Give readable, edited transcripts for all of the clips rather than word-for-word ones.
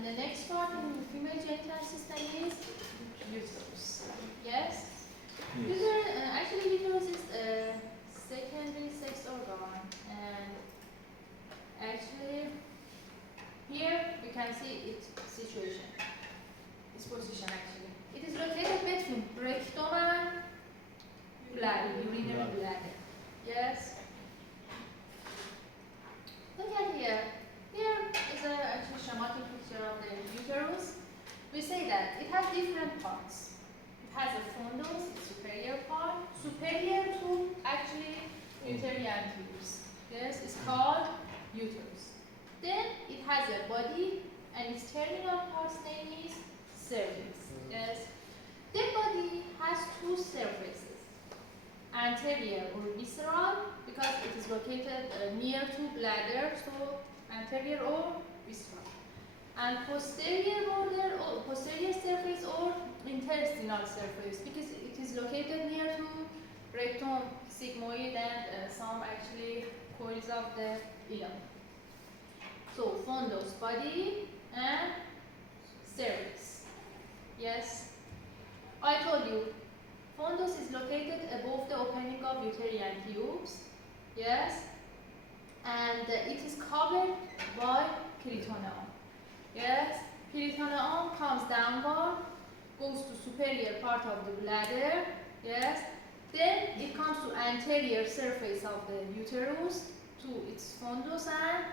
And the next part in the female genital system is uterus. Yes? Actually, uterus is a secondary sex organ, and actually, here we can see its situation, its position actually. It is located between rectum and bladder, urinary bladder. Yes? Look at here. Here is a actually schematic picture of the uterus. We say that it has different parts. It has a fundus, its superior part, superior to actually uterine tubes. Yes, it's called uterus. Then it has a body, and its terminal part's name is cervix. Yes. The body has two surfaces. Anterior or visceral, because it is located near to bladder, so anterior or visceral. And posterior border or posterior surface or intestinal surface, because it is located near to rectum, sigmoid, and some actually coils of the ileum. So fundus, body, and cervix. Yes, I told you, fundus is located above the opening of uterine tubes. Yes, and it is covered by peritoneum. Yes, peritoneum comes downward, goes to superior part of the bladder. Yes, then it comes to anterior surface of the uterus, to its fundus and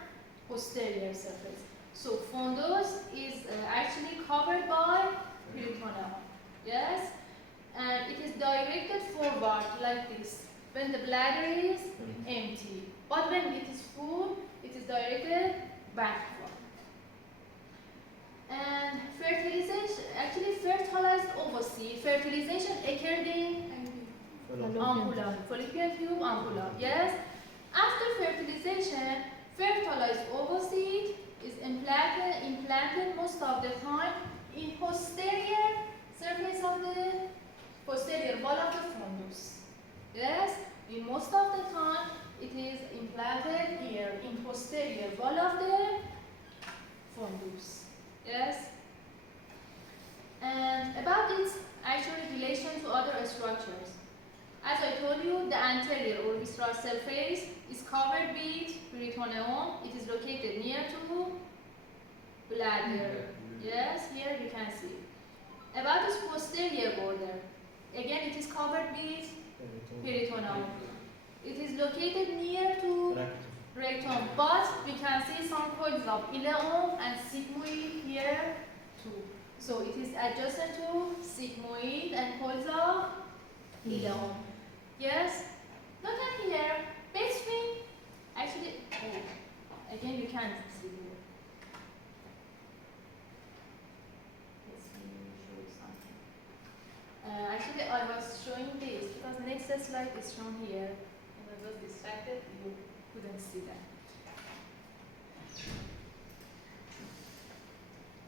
posterior surface. So fundus is actually covered by peritoneum. Yes, and it is directed forward like this when the bladder is empty. But when it is full, it is directed backward. And fertilization, actually fertilized ovary, fertilization occurred in ampulla, fallopian tube ampulla. Yes. After fertilization, fertilized ovary is implanted most of the time in posterior surface of the posterior wall of the fundus. Yes. In most of the time, it is implanted here in posterior wall of the fundus. Yes. And about its actual relation to other structures. As I told you, the anterior or visceral surface is covered with peritoneum. It is located near to bladder. Yes, here you can see. About its posterior border, again it is covered with peritoneum. It is located near to rectum, but we can see some coils of ileum and sigmoid here too. So it is adjacent to sigmoid and coils of ileum. Yes? Look at here. Between, actually, again you can't see here. Let me show you something. Actually, I was showing this because the next slide is shown here. And I was distracted, you couldn't see that.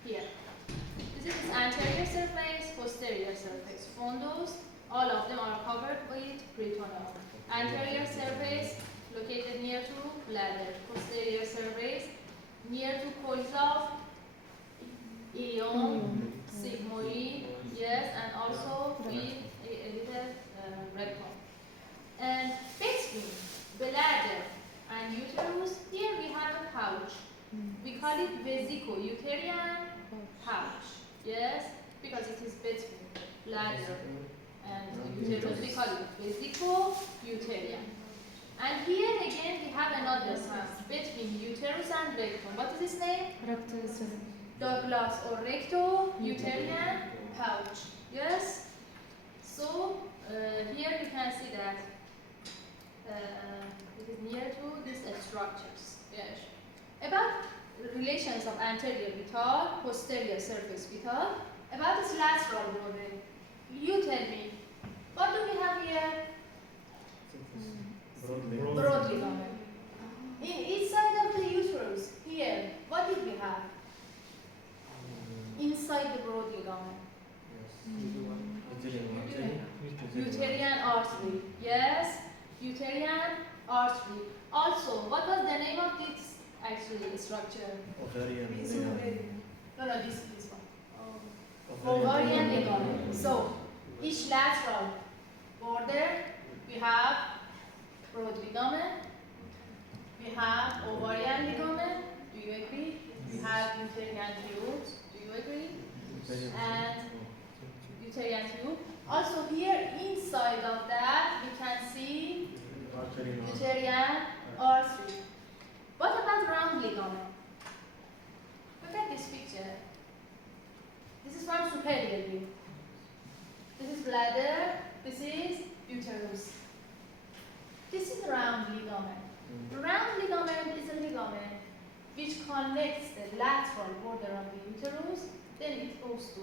Here. This is anterior surface, posterior surface. Fundus, all of them are covered with peritoneum. Anterior surface located near to bladder. Posterior surface near to coils of ileum, sigmoid, yes, and also with a little rectum. And between bladder and uterus, here we have a pouch. We call it vesico-uterine pouch. Yes, because it is between bladder and uterus, we call it vesico-uterine. And here again we have another sound between uterus and rectum. What is its name? Douglas or recto-uterine pouch. Yes. So here you can see that it is near to these structures. Yes. About relations of anterior vital, posterior surface vital. About its lateral border. You tell me. What do we have here? Broad ligament. In each side of the uterus, here, what did we have? Inside the broad ligament. Uterine artery. Yes, uterine artery. Also, what was the name of this actually structure? No, this one. Ovarian ligament. So each lateral border we have broad ligament, we have ovarian ligament. Do you agree? We have uterine tubes. Do you agree? And uterine tube. Also here inside of that we can see uterine artery. What about round ligament? Look at this picture. This is from superior view. This is bladder, this is uterus. This is round ligament. Round ligament is a ligament which connects the lateral border of the uterus, then it goes to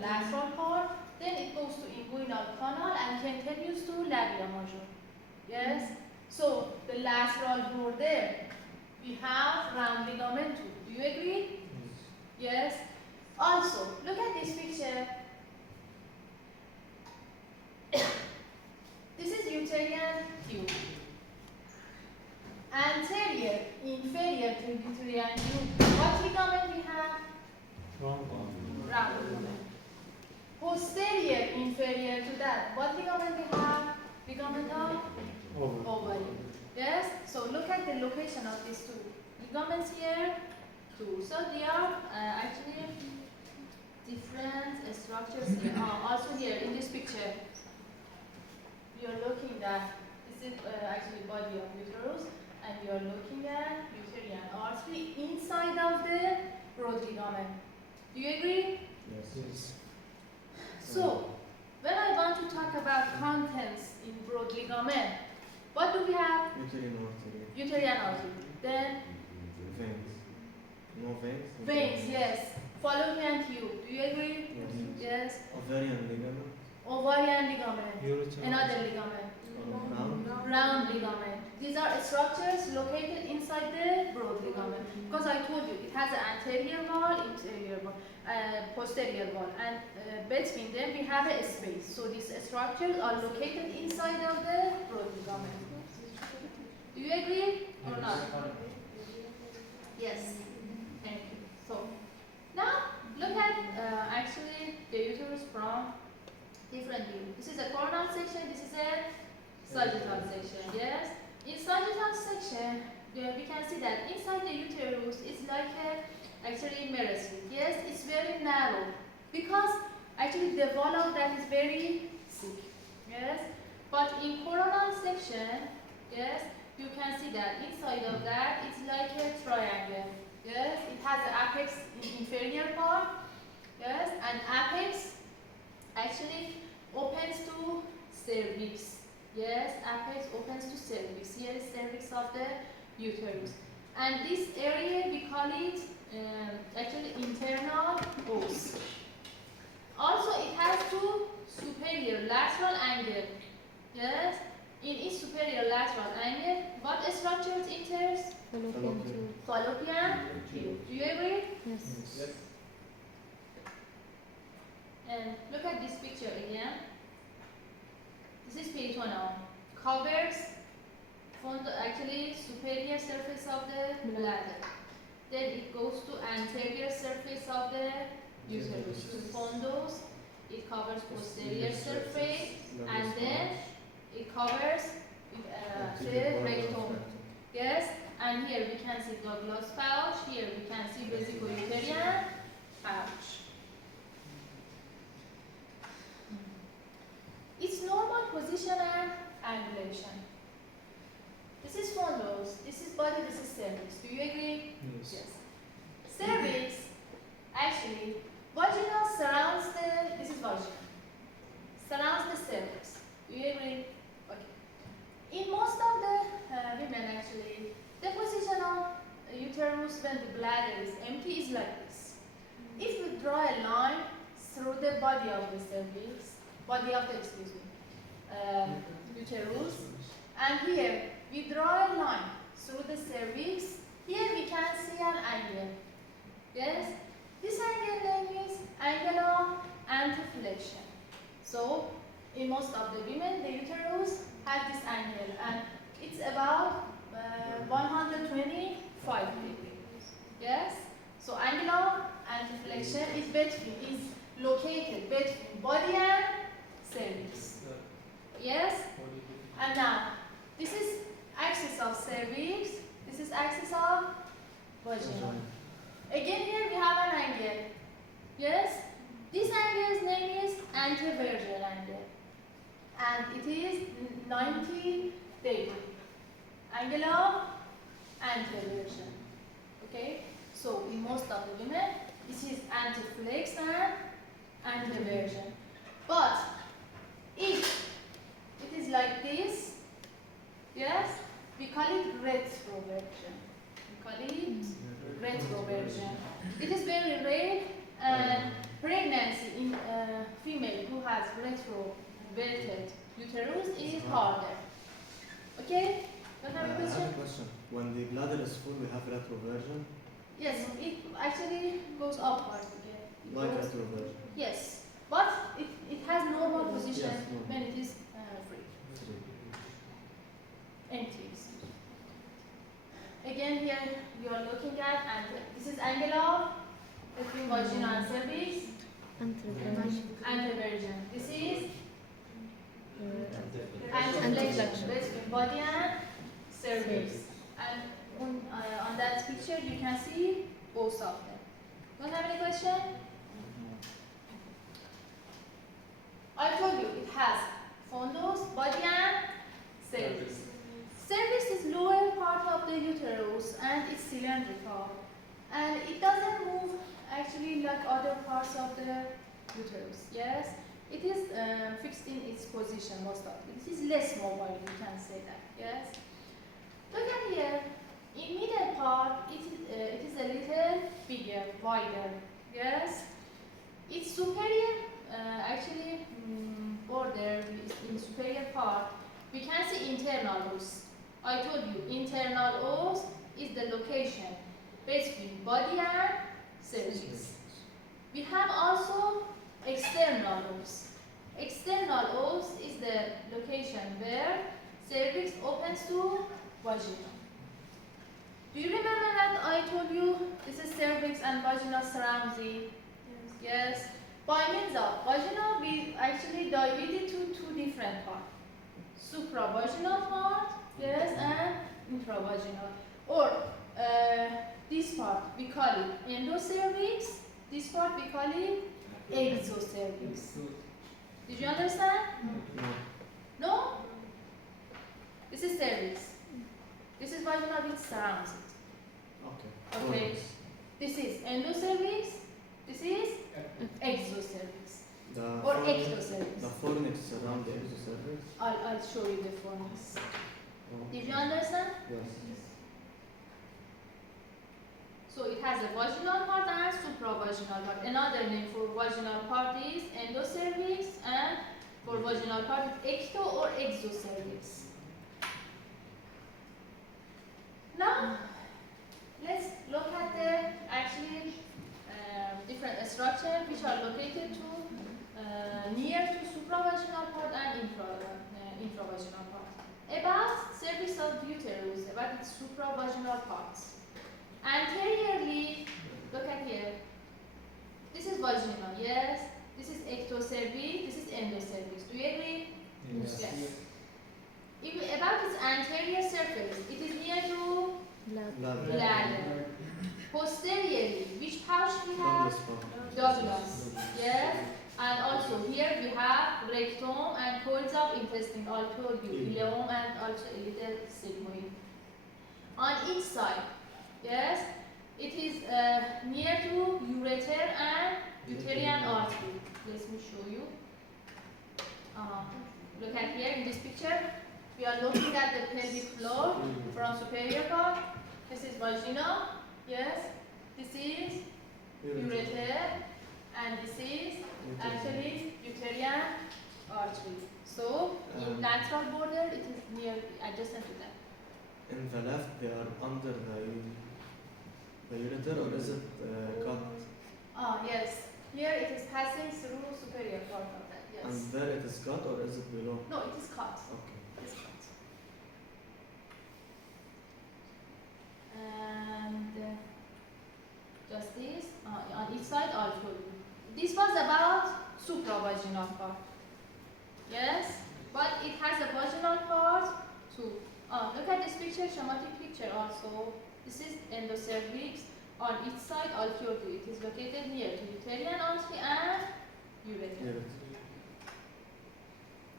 lateral part, then it goes to inguinal canal and continues to labia major. Yes? So the lateral border, we have round ligament too. Do you agree? Yes. Also, look at this picture. This is uterine tube. Anterior, inferior to uterine tube. What ligament we have? Round ligament. Posterior, inferior to that. What ligament we have? Ligament of ovary. Yes? So look at the location of these two ligaments here. So they are actually different structures here. Also here in this picture, you are looking at this is actually body of uterus, and you are looking at uterine artery inside of the broad ligament. Do you agree? Yes. So when I want to talk about contents in broad ligament, what do we have? Uterine artery. Uterine artery. Then Veins. No veins? veins, yes. Fallopian tube. Do you agree? Yes. Ovarian ligament. Ovarian ligament. Another ligament. Round ligament. These are structures located inside the broad ligament. Because I told you, it has an anterior wall, interior wall, posterior wall, and between them we have a space. So these structures are located inside of the broad ligament. Do you agree or not? Yes. Thank you. So now look at actually the uterus from different view. This is a coronal section. This is a sagittal section. Yes. In sagittal section, we can see that inside the uterus is like a actually mirror slit. Yes, it's very narrow because actually the wall of that is very thick. Yes. But in coronal section, yes, you can see that inside of that it's like a triangle. Yes, it has the apex in inferior part. Yes, and apex actually opens to cervix. Yes, apex opens to cervix. Here is cervix of the uterus. And this area we call it actually internal os. Also, it has two superior lateral angle. Yes, in each superior lateral angle, what structures enters? Fallopian tube. Do you agree? Yes. And look at this picture again. This is peritoneum. Covers actually superior surface of the bladder. Then it goes to anterior surface of the uterus. To fundus, it covers posterior surface, and then it covers the rectum. Yes, and here we can see Douglas pouch. Here we can see vesicouterine pouch. Its normal position and angulation. This is fundus, this is body, this is cervix. Do you agree? Yes. Cervix, actually, vagina surrounds the, this is vagina, surrounds the cervix. Do you agree? Okay. In most of the women, actually, the position of uterus when the bladder is empty is like this. If we draw a line through the body of the cervix, uterus, and here we draw a line through the cervix. Here we can see an angle. Yes, this angle name is angle of anteflexion. So in most of the women, the uterus has this angle, and it's about 125 degrees. Yes. Anti-flexion is located between body and cervix. Yes? And now, this is axis of cervix, this is axis of vagina. Again here we have an angle. Yes? This angle's name is anteversion angle. And it is 90 degree. Angle of anteversion. Okay? So in most of the women, this is anti-flex and anteversion. But if it is like this, yes, we call it retroversion. We call it retroversion. It is very rare, and pregnancy in a female who has retroverted uterus is harder. Okay? Don't have a I have question? a question. When the bladder is full, we have retroversion, Yes, it actually goes upward again. It like goes- retroversion. Yes, but it has normal position Yes, normal. when it is free, empty. Again, here you are looking at, and this is angle of between vagina and cervix, anteversion. This is anteflexion between body and cervix. And on that picture, you can see both of them. Don't have any question? I told you it has fundus, body and cervix. Cervix is lower part of the uterus and it's cylindrical. And it doesn't move actually like other parts of the uterus. Yes? It is fixed in its position most of it. It is less mobile, you can say that. Yes? Look at here. In middle part, it is a little bigger, wider. Yes? Its superior border in superior part, we can see internal os. I told you, internal os is the location between body and cervix. We have also external os. External os is the location where cervix opens to vagina. Do you remember that I told you this is cervix and vagina surrounds it? Yes. By means of vagina, we actually divide it to two different parts. Supravaginal part, yes, and intravaginal. Or this part, we call it endocervix. This part, we call it exocervix. Did you understand? No. No? This is cervix. This is vagina which surrounds it. Okay. Okay. Fornix. This is endocervix. This is exocervix. The Or fornix- ectocervix. The fornix around the exocervix. I'll show you the forms. Oh, Did you understand? yes. So it has a vaginal part and supravaginal part. Another name for vaginal part is endocervix, and for vaginal part is ecto or exocervix. Now, let's look at the actually different structures which are located to near to supravaginal part and intravaginal part. About cervix of uterus, about its supravaginal parts. Anteriorly, look at here. This is vagina, yes. This is ectocervix, this is endocervix. Do you agree? Yes. If about its anterior surface, it is near to Bladder. bladder. Posteriorly, which pouch we have? Douglas part. Douglas. Yes. And also here we have rectum and cords of intestine. I told you, ileum and also a little sigmoid. On each side, yes, it is near to ureter and uterine artery. Let me show you. Look at here in this picture. We are looking at the pelvic floor from superior part. This is vagina. Yes. This is ureter, and this is actually uterine artery. So in lateral border, it is near adjacent to that. In the left, they are under the ureter, or is it cut? Yes. Here it is passing through superior part of that. Yes. And there it is cut, or is it below? No, it is cut. Okay. It is cut. And just this on each side. this was about supravaginal part. Yes, but it has a vaginal part too. Look at this picture, schematic picture also. This is endocervix on each side alveoli. It is located near to uterine artery and ureter.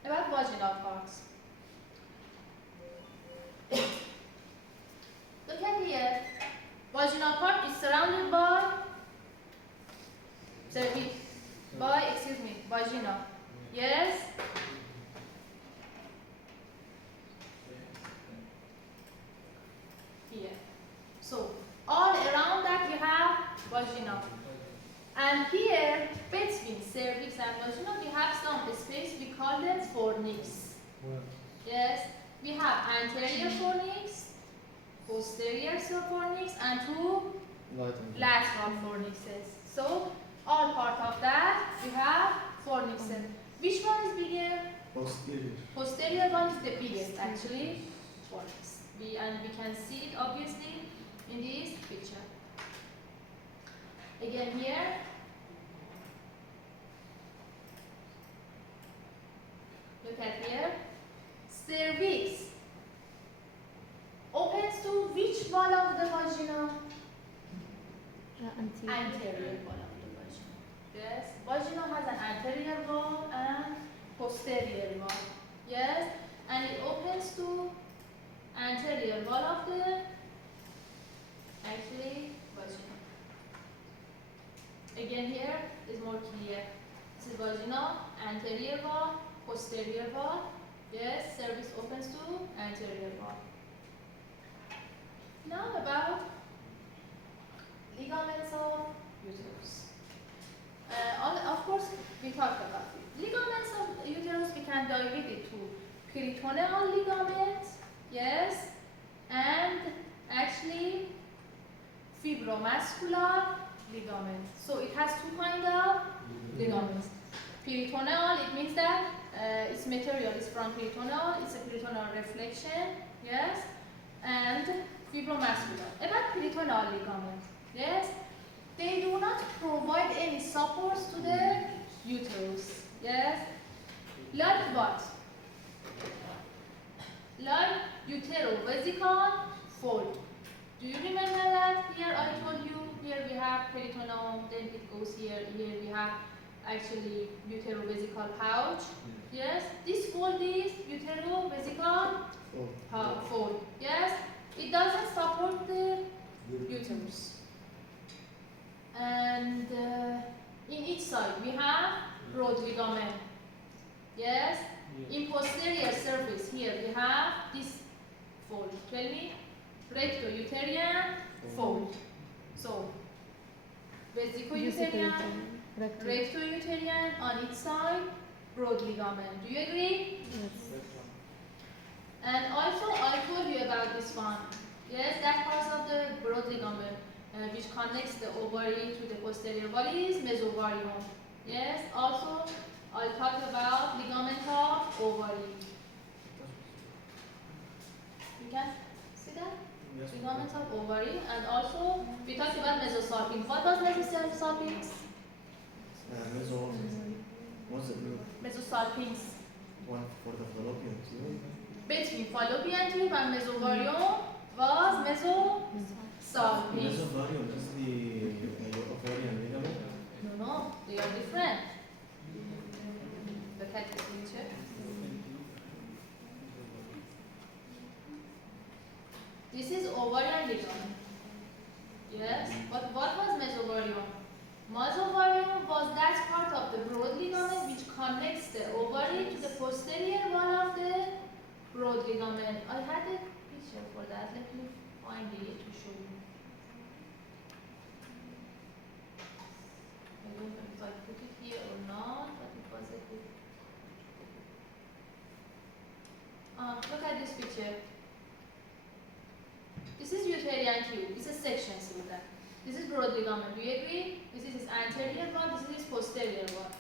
About vaginal parts. Look at here. Vaginal part is surrounded by cervix. Vagina. Yes. Here. So all around that we have vagina. And here, between cervix and vagina, we have some space. We call them fornix. Yes. We have anterior fornix, posterior fornix, and two lateral fornixes. So all part of that we have fornixes. Which one is bigger? Posterior. Posterior one is the biggest actually. Fornix. We can see it obviously in this picture. Again here. Look at here. Cervix opens to which wall of the vagina? Anterior wall of the vagina. Yes, vagina has an anterior wall and posterior wall. Yes, and it opens to anterior wall of the vagina. Again here is more clear. This is vagina, anterior wall, posterior wall. Yes, cervix opens to anterior wall. Now about ligaments of uterus. Of course, we talked about it. Ligaments of uterus, we can divide it to peritoneal ligament, yes, and actually fibromuscular ligament. So it has two kinds of ligaments. Peritoneal, it means that its material is from peritoneal, it's a peritoneal reflection, yes, and fibromuscular. About peritoneal ligament, yes, they do not provide any supports to the uterus, yes, like what? Like uterovesical fold. Do you remember that? Here I told you, here we have peritoneum, then it goes here we have actually uterovesical pouch. Yes, this fold is uterovesical fold. Yes, it doesn't support the uterus. And in each side we have broad ligament. Yes, in posterior surface here we have this fold. Tell me, recto-uterine fold. So, vesico-uterine, recto-uterine on each side, broad ligament. Do you agree? Yes. And also, I told you about this one. Yes, that part of the broad ligament which connects the ovary to the posterior body is mesovarium. Yes, also, I'll talk about ligament of ovary. You can see that? Yes. Ligament of ovary, and also we talked about mesosalpinx. What was mesosalpinx? What's it mean? Mesosalpinx. One for the fallopian tube. Between fallopian tube and mesovarium was mesosalpinx. Mesovarium is the ovarian ligament. No, they are different. Look at this picture. This is ovarian ligament. Yes, but what was mesovarium? Mesovarium was that part of the broad ligament which connects the ovary to the posterior wall of the broad ligament. I had a picture for that. Let me find it to show you. I don't know if I put it here or not, but it was a good. Look at this picture. This is uterine tube. This is section through that. This is broad ligament. Do you agree? This is its anterior wall. This is its posterior wall.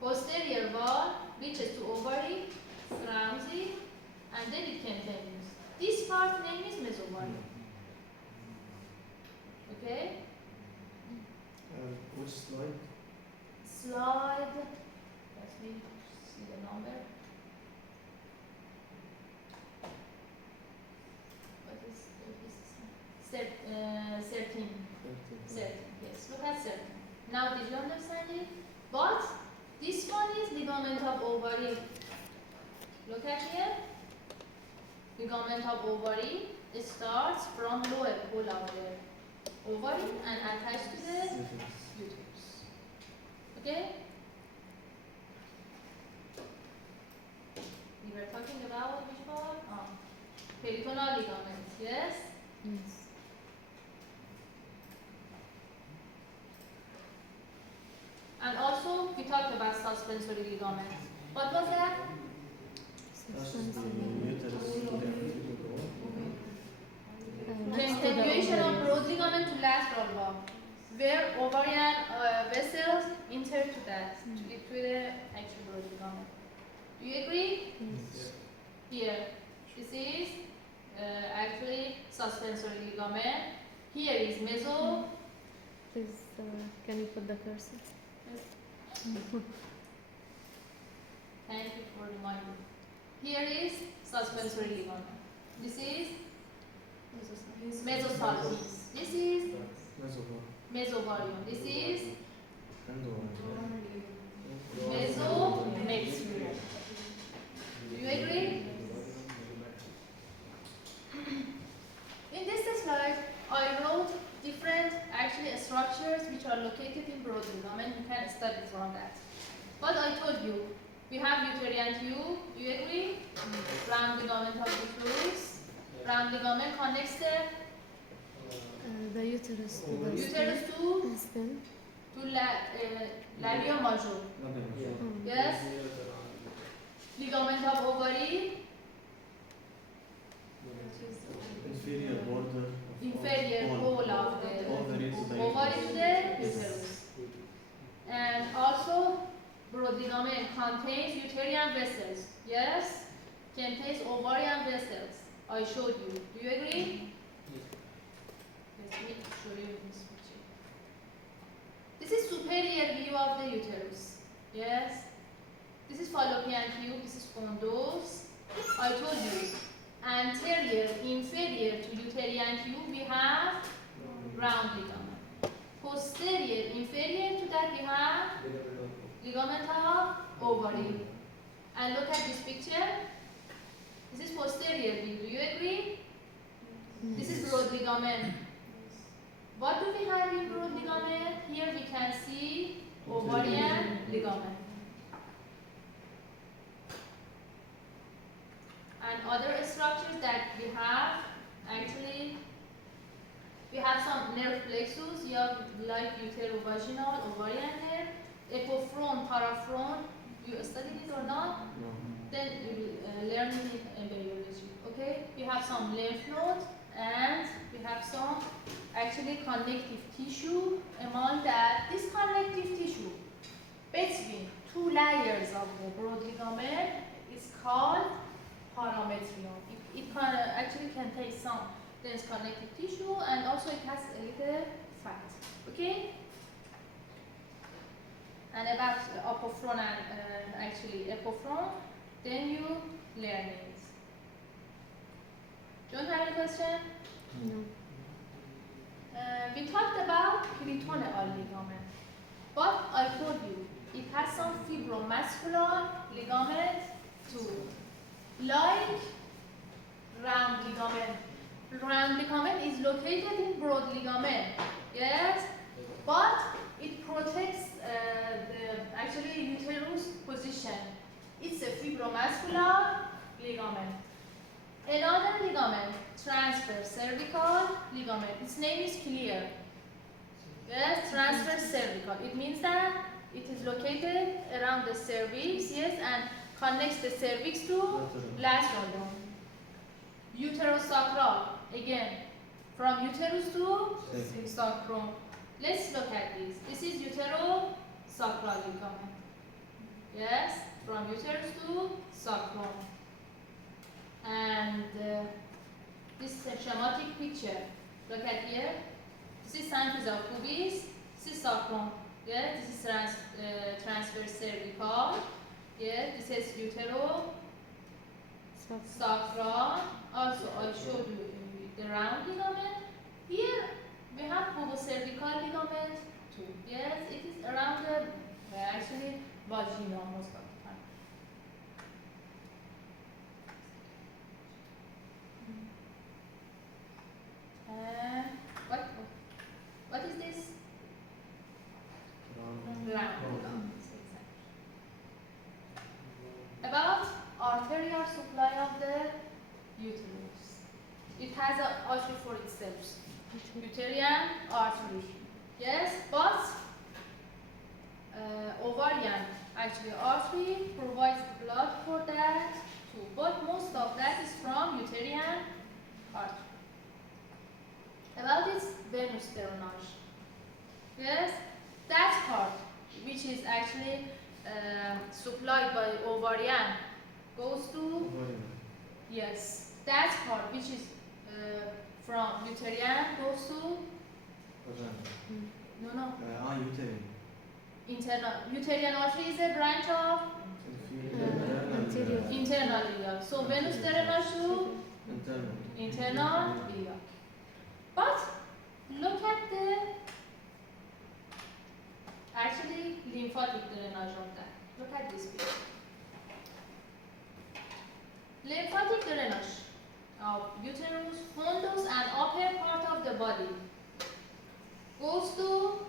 Posterior wall reaches to ovary, surrounds it, and then it continues. This part name is mesovarium. Okay? Which slide? slide. Let me see the number. What is this? 13. 13. Yes. Look at 13. Now, did you understand it? But this one is ligament of ovary. Look at here. Ligament of ovary. It starts from lower pole of the ovary and attached to the uterus. Okay? We were talking about which part? Peritonal ligament. Yes? Yes. And also, we talked about suspensory ligament. What was that? Continuation of broad ligament to lateral wall, where ovarian vessels enter to that, to the actual broad ligament. Do you agree? Yes. Here, this is actually suspensory ligament. Here is meso. Please, can you put the cursor? Thank you for reminding. Here is suspensory ligament. This is mesosalpinx. This is mesovarium. This is mesometrium. Do you agree? In this slide, I wrote different actually structures which are located in broad ligament. You can study from that. But I told you, we have uterine tube. Do you agree? Round ligament of uterus. Round ligament connects The uterus to the uterus to stem. labia major. Yes. Ligament of ovary. Inferior border. Inferior pole of the ovary to the uterus. And also, broad ligament contains uterine vessels. Yes? Contains ovarian vessels. I showed you. Do you agree? Let me show you this picture. This is superior view of the uterus. Yes? This is fallopian tube. This is fundus. I told you. Anterior, inferior to uterine tube, we have round ligament. Posterior, inferior to that, we have ligament of ovary. And look at this picture. This is posterior view. Do you agree? This is broad ligament. What do we have in broad ligament? Here we can see ovarian ligament. And other structures that we have, actually, we have some nerve plexus, you have like uterovaginal, ovarian nerve, epiphrone, paraphrone. You studied it or not? No. Then you will learn it in biology. Okay? We have some lymph nodes and we have some actually connective tissue. Among that, this connective tissue between two layers of the broad ligament is called parametrium. It can actually contain some dense connective tissue and also it has a little fat. Okay? And about apophrone and actually epiphrone, then you learn it. Don't have any question? No. We talked about peritoneal ligament, but I told you it has some fibromuscular ligament too. Like round ligament. Round ligament is located in broad ligament, yes, but it protects the actually uterus position. It's a fibromuscular ligament. Another ligament, transverse cervical ligament. Its name is clear. Yes, transverse cervical. It means that it is located around the cervix, yes, and connects the cervix to lateral bone. Uterosacral, again, from uterus to sacrum. Let's look at this. This is uterosacral ligament. Yes, from uterus to sacrum. And this is a schematic picture. Look at here. This is symphysis of pubis. This is sacrum. Yeah, this is transverse cervical. Yeah, this is utero sacral. Also, I showed you the round ligament. Here we have cervical ligament too. Yes, it is around the actually vagina most of the time. And what is this? Round ligament. About arterial supply of the uterus. It has an artery for itself. Uterine artery. Yes, but ovarian actually artery provides blood for that too. But most of that is from uterine artery. About its venous drainage. Yes, that part which is actually supplied by ovarian goes to yes, that part which is from uterine goes to no uterine. internal. Uterine artery is a branch of internal ileum. So venous drainage to internal ileum. But look at the actually lymphatic drainage of that. Look at this picture. Lymphatic drainage of uterus, fundus and upper part of the body goes to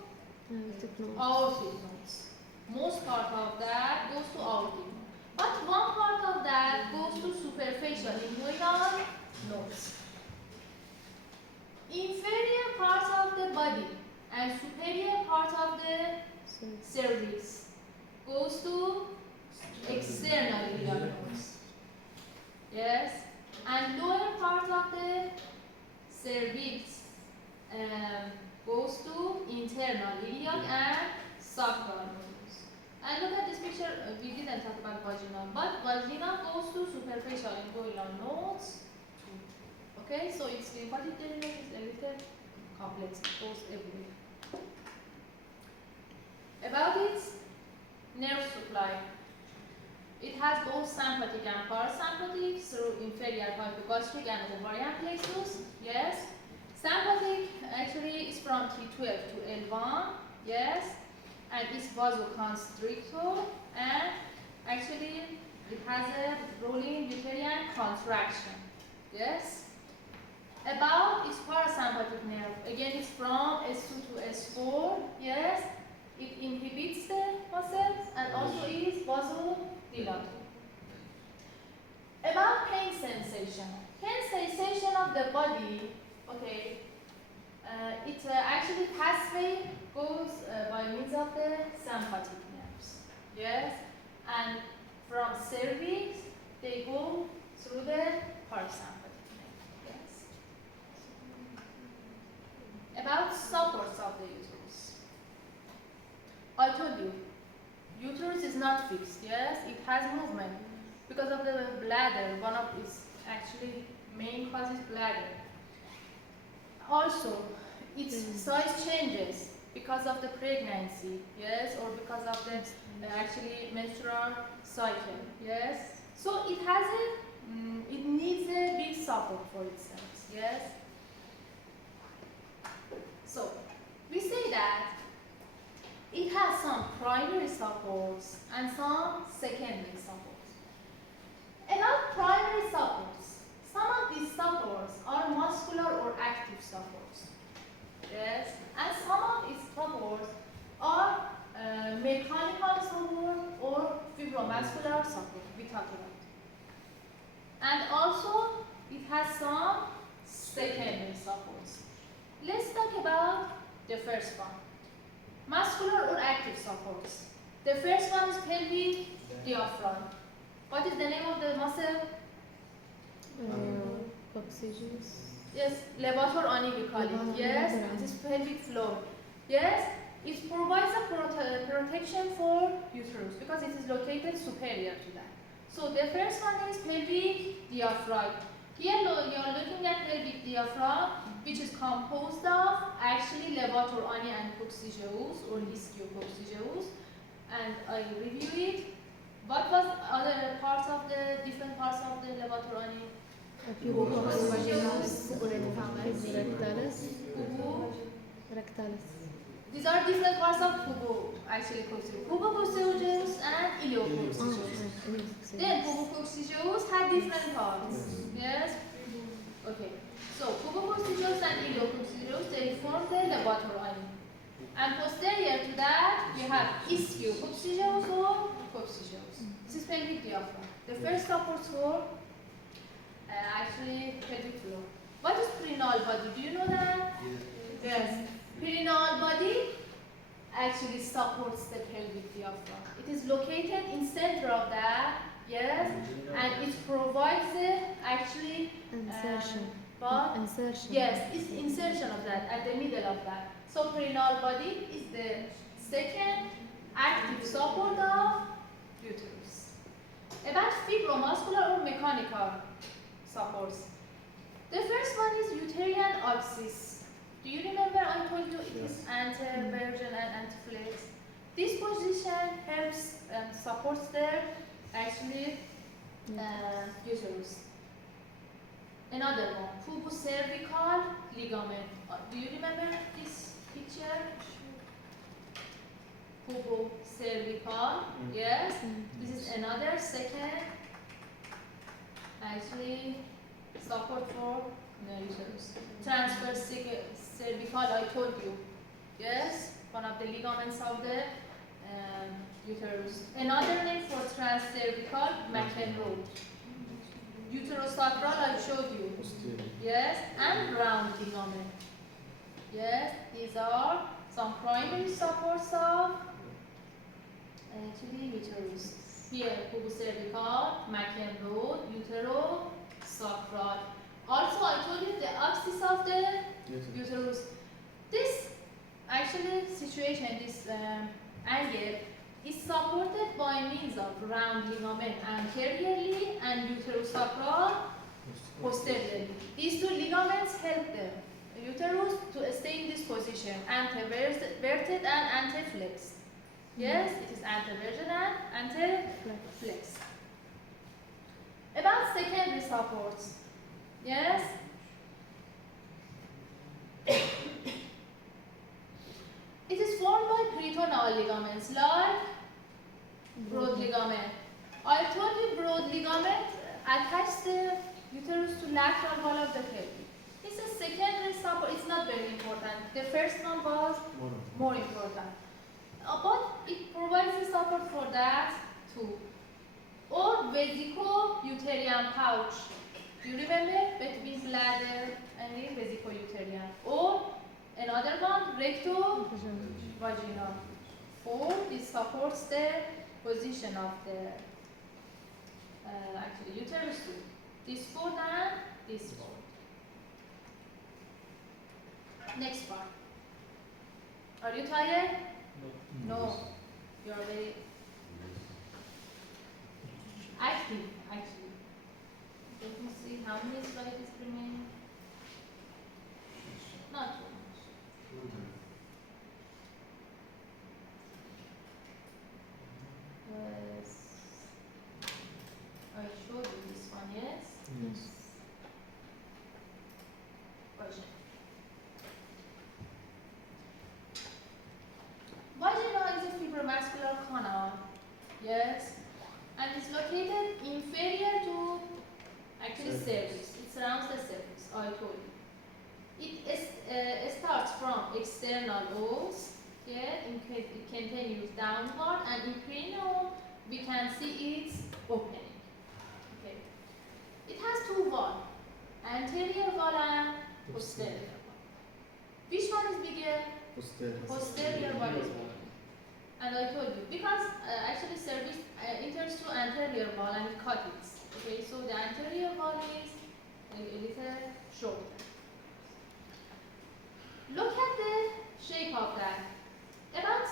aortic nodes. Most part of that goes to aortic node. But one part of that goes to superficial inguinal nodes. Inferior part of the body and superior part of the cervix goes to external iliac nodes. Yes, and lower part of the cervix goes to internal iliac and sacral nodes. And look at this picture. We didn't talk about vagina, but vagina goes to superficial inguinal nodes. Okay, so its lymphatic drainage is a little complex. It goes everywhere. About its nerve supply. It has both sympathetic and parasympathetic through inferior hypogastric and ovarian plexus. Yes. Sympathetic actually is from T12 to L1. Yes. And it's vasoconstrictor and actually it has a rolling uterine contraction. Yes. About its parasympathetic nerve. Again, it's from S2 to S4. Yes. It inhibits the muscles and also is vasodilator. About pain sensation. Pain sensation of the body, okay, it actually pathway goes by means of the sympathetic nerves. Yes, and from cervix they go through the parasympathetic nerve. Yes. About supports of the uterus. I told you, uterus is not fixed, yes? It has movement. Because of the bladder, one of its actually main cause is bladder. Also, its size changes because of the pregnancy, yes? Or because of the actually menstrual cycle, yes? So it has a, it needs a big support for itself, yes? So, we say that it has some primary supports and some secondary supports. About primary supports, some of these supports are muscular or active supports. Yes, and some of its supports are mechanical support or fibromuscular support. We talked about. And also, it has some secondary supports. Let's talk about the first one. Muscular or active supports. The first one is pelvic diaphragm. What is the name of the muscle? Coccygeus. Yes, levator anivicalis. Yes, it is pelvic floor. Yes, it provides a protection for uterus because it is located superior to that. So the first one is pelvic diaphragm. Here you're looking at pelvic diaphragm, which is composed of actually levator ani and coccygeus or ischio-coccygeus. And I review it. What was other parts of the different parts of the levator ani? Pubovaginous, rectalis, Pubo. rectalis. These are different parts of pubo, actually coccygeus. Pubococcygeus and ileococcygeus. Then pubococcygeus had different parts. Yes? Okay. So pubococcygeus and ileococcygeus, they form the levator ani. And posterior to that, we have ischio-coccygeus or coccygeus. This is pelvic diaphragm. The first supports for actually pelvic floor. What is perineal body? Do you know that? Yes. Perineal body actually supports the pelvic diaphragm. It is located in center of that, yes, and it provides the actually Insertion. what? Insertion. Yes, it's insertion of that at the middle of that. So perineal body is the second active support of uterus. About fibromuscular or mechanical supports. The first one is uterine axis. Do you remember I told you it is anteversion and anteflex? This position helps supports the actually uterus. Another one, pubocervical ligament. Do you remember this picture? Pubocervical, yes. This is another second actually support for uterus. Transverse cervical, I told you. Yes, one of the ligaments of the uterus. Another name for transcervical, McEnroe. Uterosacral, I showed you. Yes, and round ligament. Yes, these are some primary supports of actually uterus. Here, pubocervical, McEnroe, uterosacral. Also, I told you the axis of the uterus. This actually situation, this angle is supported by means of round ligament anteriorly and uterosacral posteriorly. These two ligaments help the uterus to stay in this position, anteverted and anteflex. Yes, it is anteversion and anteflex. About secondary supports. Yes? It is formed by peritoneal ligaments like broad ligament. I told you broad ligament attached the uterus to lateral wall of the pelvis. It's a secondary support. It's not very important. The first one was more important. But it provides the support for that too. Or vesico-uterine pouch. Do you remember? Between bladder and the vesico-uterine. Or another one, recto-vaginal. Or this supports the position of the actually uterus too. This fold and this fold. Next part. Are you tired? No. You are very active, actually. Let me see how many slides remain. Not too much. Yes. I showed you this one, yes? Yes. Vagina is a fibromuscular canal, yes, and it's located inferior to actually cervix. It surrounds the cervix, I told you. It starts from external walls, yeah, it continues downward, and in perineum we can see its opening. Okay. It has two walls, anterior wall and posterior wall. Which one is bigger? Posterior wall is bigger. And I told you, because actually cervix enters to anterior wall and it cuts it. Okay, so the anterior wall is a little shorter. Look at the shape of that. About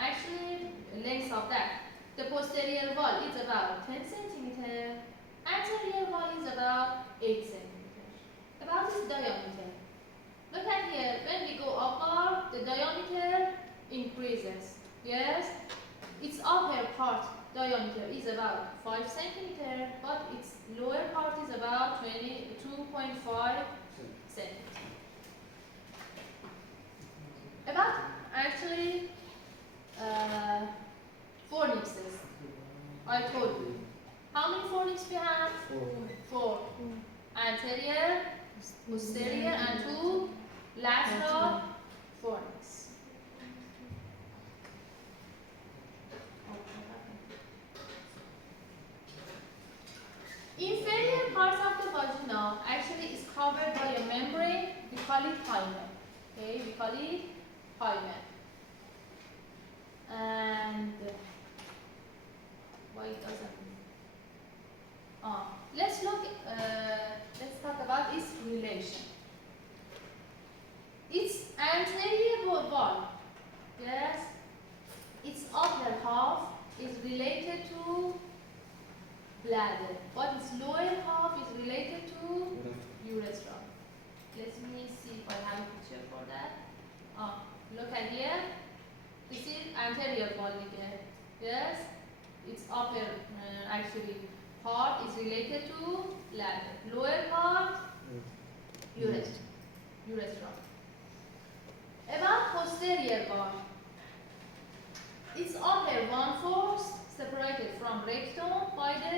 actually length of that. The posterior wall is about 10 centimeter. Anterior wall is about 8 centimeter. is diameter? Look at here, when we go upward, the diameter increases. Yes? Its upper part diameter is about 5 centimeter, but its lower part is about 22.5 centimeter. About actually fornixes. I told you. How many fornix we have? 4. Anterior, posterior, and 2 lateral fornix. Inferior parts of the vagina actually is covered by a membrane. We call it hymen. Okay, we call it hymen. And why it doesn't? Let's look. Let's talk about its relation. Its anterior wall, yes, its upper half is related to bladder, but its lower half is related to urethra. Let me see if I have a picture for that. Look at here. This is anterior wall again. Yes, its upper actually part is related to bladder. Lower part, urethra. About posterior wall. Its upper 1/4 separated from rectum by the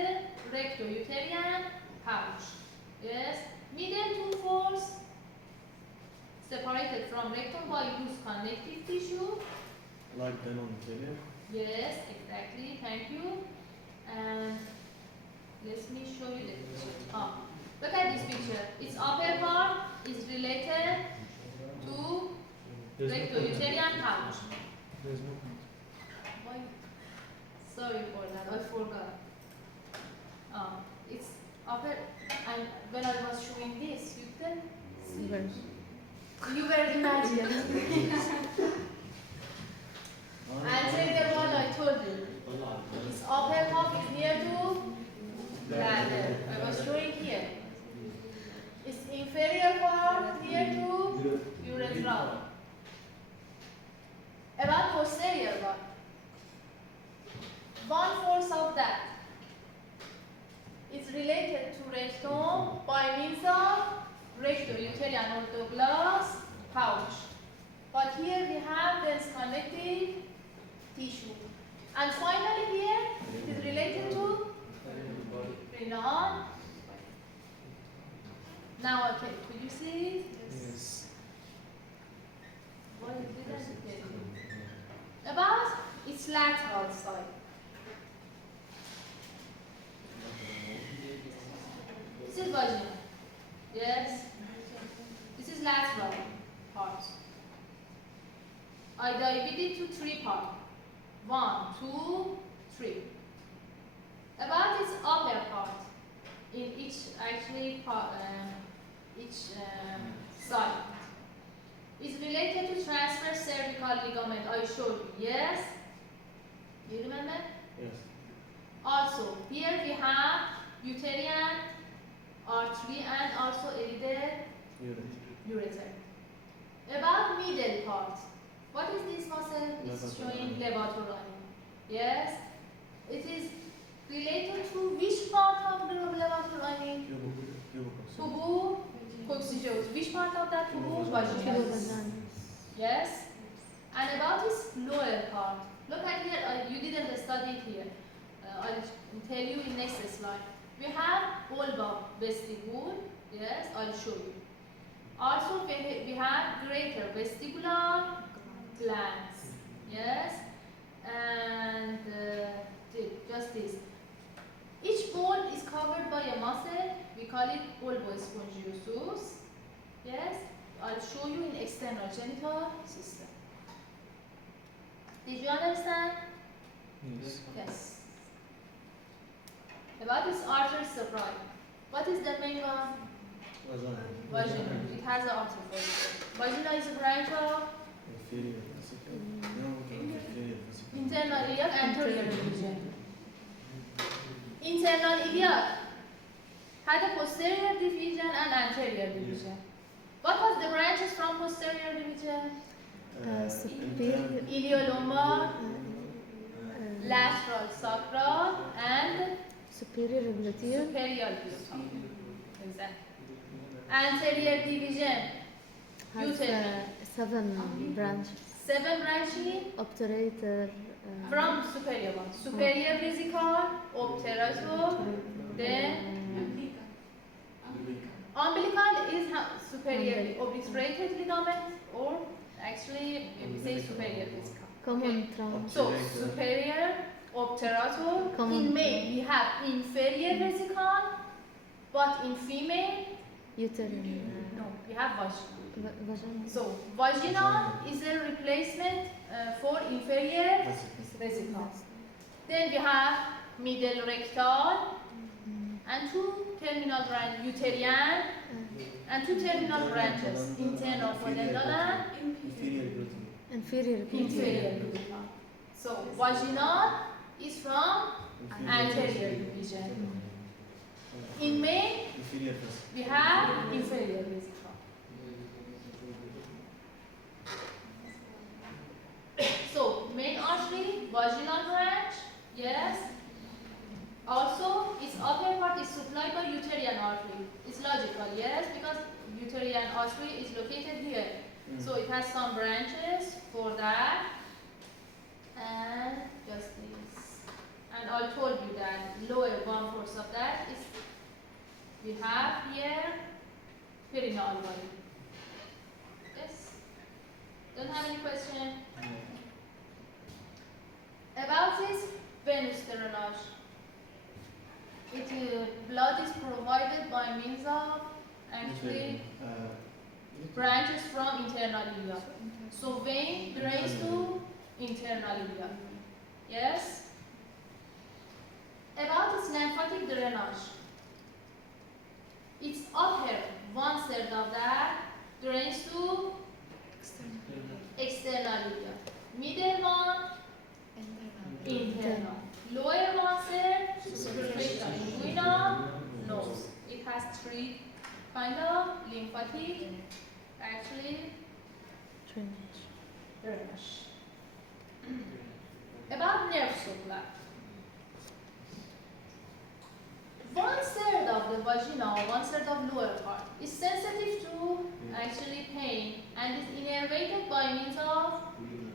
recto-uterine pouch. Yes. Middle 2/4 separated from rectum by loose connective tissue. Like the non-anterior? Yes, exactly. Thank you. And let me show you the picture. Look at this picture. Its upper part is related to recto-uterine pouch. There's no Why? Sorry for that. I forgot. It's upper. And when I was showing this, you can see. You were imagining. Anterior wall, I told you. Its upper half is near to bladder. I was showing here. Its inferior part near to urethra. About posterior wall. 1/4 of that is related to rectum by means of recto-uterine orthoglass pouch. But here we have dense connective tissue. And finally here it is related to renal. Now okay, could you see it? Yes. Why you didn't get it? About its lateral side. This is vagina. Yes. This is lateral part. I divide it to 3 parts. 1, 2, 3. About its upper part, in each actually part, side, is related to transverse cervical ligament. I showed you. Yes. You remember? Yes. Also, here we have uterine artery and also ureter. About middle part. What is this muscle? It's showing levator lining. Yes. It is related to which part of the levator lining? Tubu coccygeus. Which part of that tubu? Vaginalis. Yes. And about its lower part. Look at here. You didn't study it here. I'll tell you in next slide. We have vulva vestibule. Yes, I'll show you. Also, we have greater vestibular glands. Yes, and just this. Each bone is covered by a muscle. We call it vulvospongiosus. Yes, I'll show you in external genital system. Did you understand? Yes. Yes. About its artery supply. What is the main one? Vagina. It has an artery for it. Vagina is a branch of Inferior vesicle. No, inferior vesicle. internal iliac anterior division. Internal iliac had a posterior division and anterior division. What was the branches from posterior division? superior Iliolumbar, lateral sacral, and superior gluteal superior gluteal. Exactly. Anterior division, has you tell me. 7 branches. 7 branches Obturator from superior one. Superior vesical, obturator, then umbilical is superior obliterated ligament, or actually we say superior vesical. common Okay. trunk. So superior obturator. Common. In male we have inferior vesical, but in female Uterine no, we have vaginal. vagina. So vaginal is a replacement for inferior vesical. Then we have middle rectal and 2 terminal branches, uterine and 2 terminal branches, internal pudendal and inferior gluteal. Inferior inferior gluteal. So vaginal is from anterior division. In male Inferior first. we have inferior vesical. So main artery, vaginal branch, yes. Also, its upper part is supplied by uterine artery. It's logical, yes, because uterine artery is located here. So it has some branches for that. And just this. And I told you that lower 1/4 of that is we have here perineal body. Yes. Don't have any question? About this venous drainage. Blood is provided by means of actually branches from internal ilia. So vein drains to internal ilia. Yes? About its lymphatic drainage. Its upper 1/3 of that drains to external ilia. Middle one, internal. Lower 1/3, superficial inguinal nose. It has 3 kind of lymphatic, actually, Drainage. drainage. About nerve supply. 1/3 of the vagina, 1/3 of lower part is sensitive to actually pain and is innervated by means of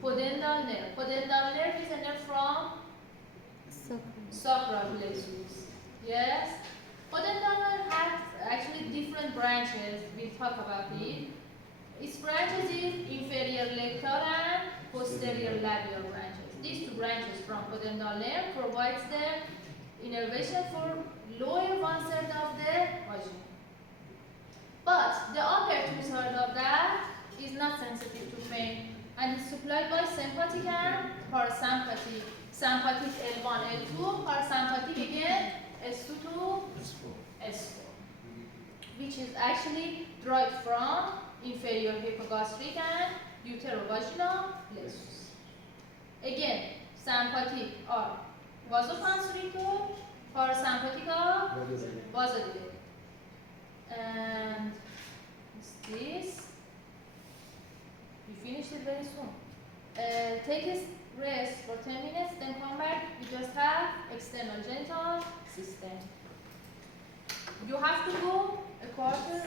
pudendal nerve. Pudendal nerve is a nerve from sacral plexus. Yes? Pudendal nerve has actually different branches. We'll talk about it. Its branches is inferior lector and posterior labial branches. These 2 branches from pudendal nerve provides the innervation for lower 1/3 of the vagina. But the upper 2/3 of that is not sensitive to pain and is supplied by sympathetic and parasympathetic. Sympathetic L1, L2, parasympathetic again S2 to S4, which is actually derived from inferior hypogastric and uterovaginal plexus. Again, sympathetic are vasoconstrictor, parasympathetic are vasodilator. And this, we finished it very soon. Take a rest for 10 minutes, then come back. You just have external genital system. You have to go a quarter